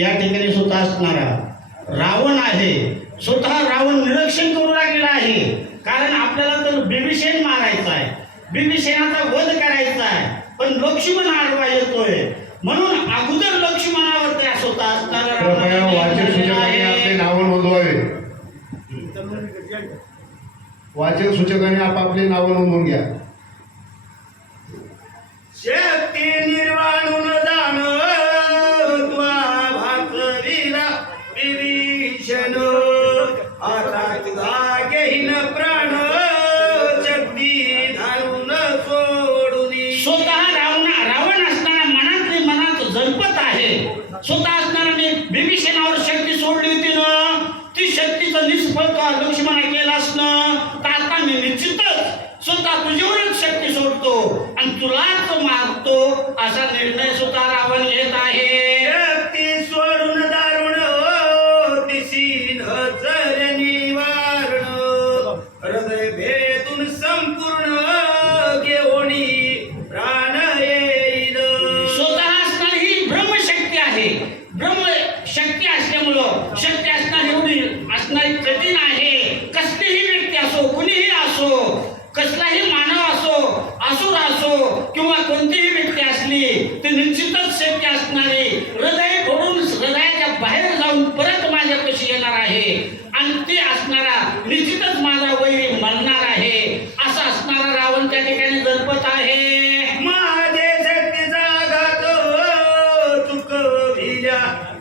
या ठिकाणी स्वतः असणारा रावण आहे. स्वतः रावण निरीक्षण करू लागलेला आहे. कारण आपल्याला तर बिंबिसेन मारायचा आहे. बिंबिसेनाचा वध करायचा आहे. पण लक्ष्मण आडवा येतोय. म्हणून अगोदर लक्ष्मणावर त्या स्वतः असणारा वाचक सूचकाने आपापले नाव नोंदवून घ्या. शक्ती निर्माण तुझीवरच शक्ती सोडतो आणि तुला तो मागतो असा निर्णय सुद्धा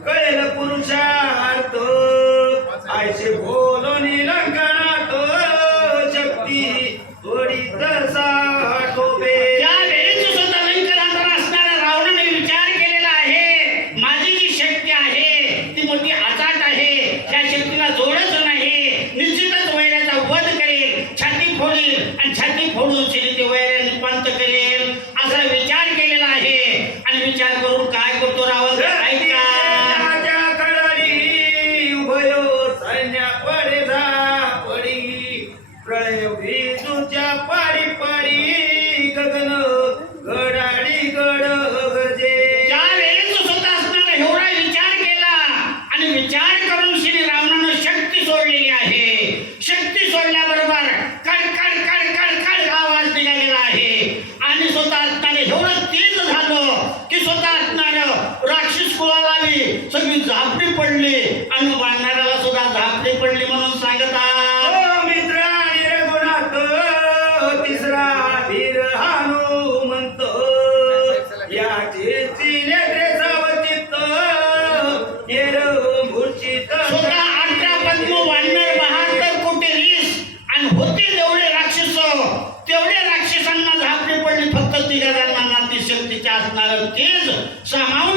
कळेल पुरुषार्थ. आयचे भो 你说啥 Santeza, chamar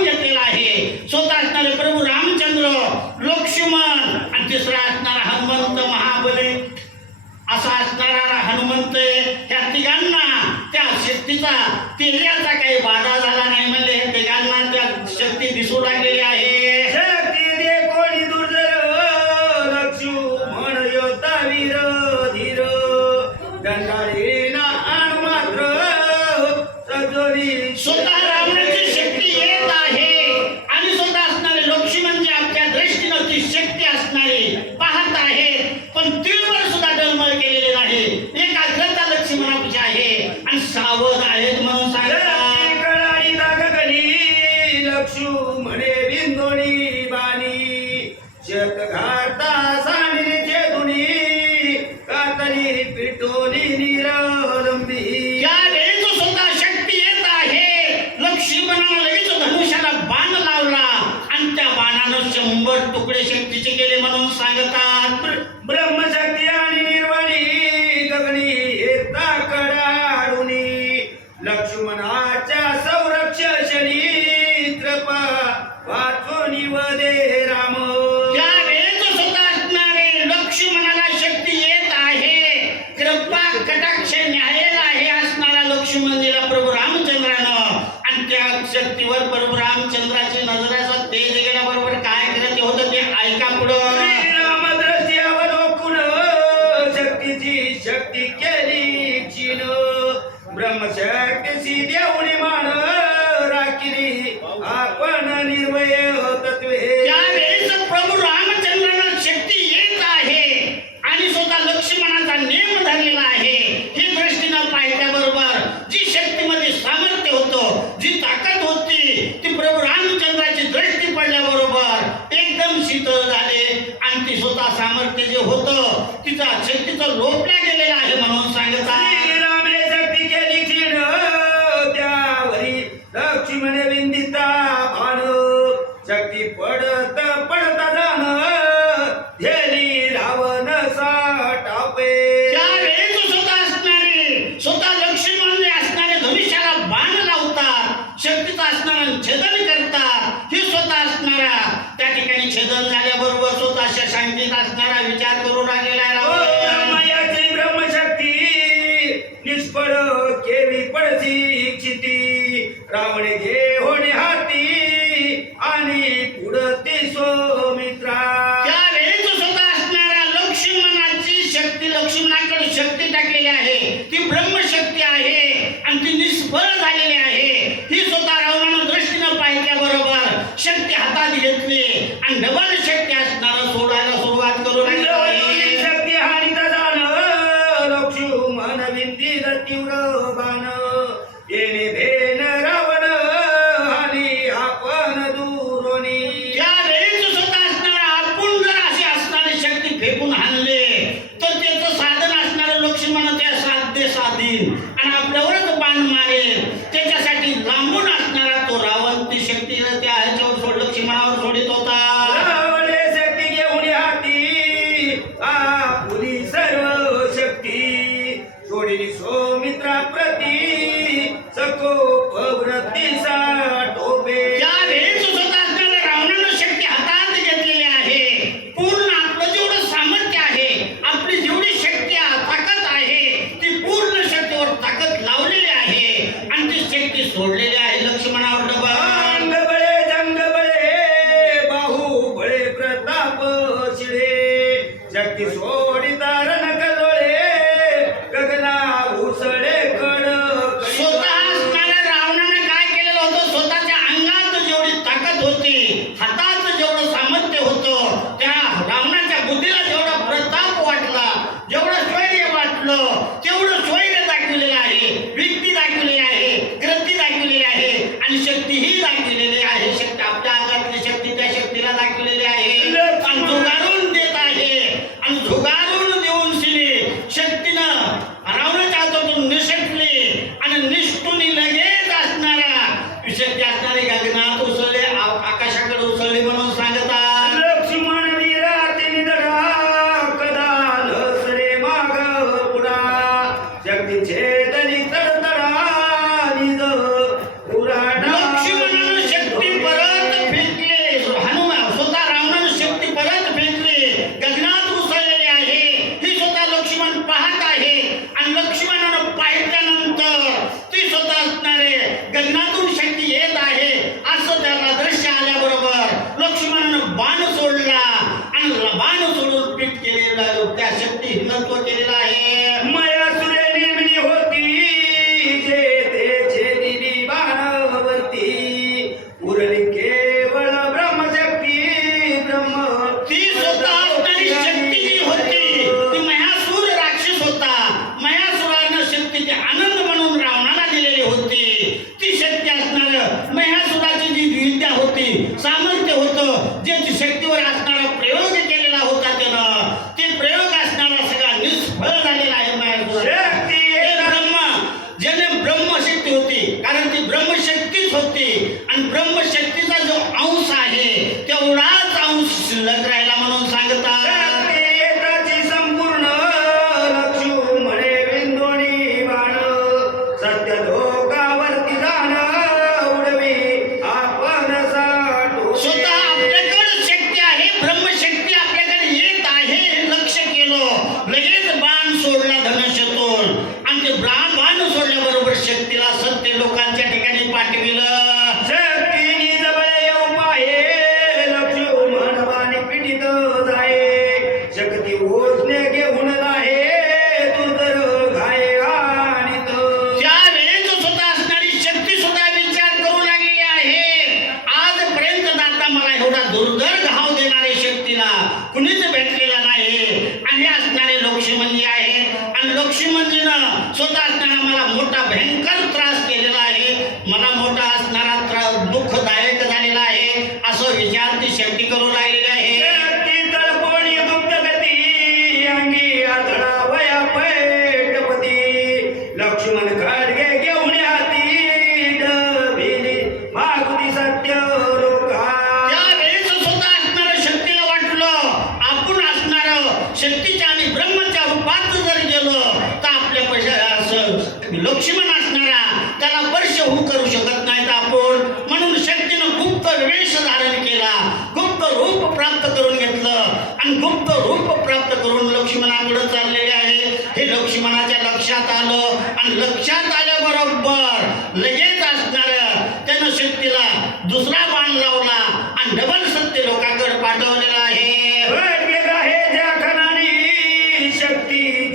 patient teaching. Rawane घेऊन हात ele sou, me trago. ब्रह्मशक्तीचा जो अंश आहे तेवढा me encanta. लक्ष्मण असणारा त्याला स्पर्श होऊ करू शकत नाहीत आपण म्हणून शक्तीनं गुप्त वेश धारण केला गुप्त रूप प्राप्त करून घेतलं. आणि गुप्त रूप प्राप्त करून लक्ष्मणाकडे चाललेले आहे. हे लक्ष्मणाच्या लक्षात आलं. आणि लक्षात आल्याबरोबर लगेच असणार त्यानं शक्तीला दुसरा बाण लावला आणि डबल सत्य लोकांकडे पाठवलेला आहे. शक्ती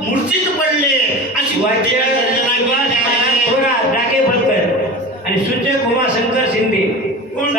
मूर्तीत पडले. अशी वाटते आणि सुजय कुमार शंकर शिंदे. कोण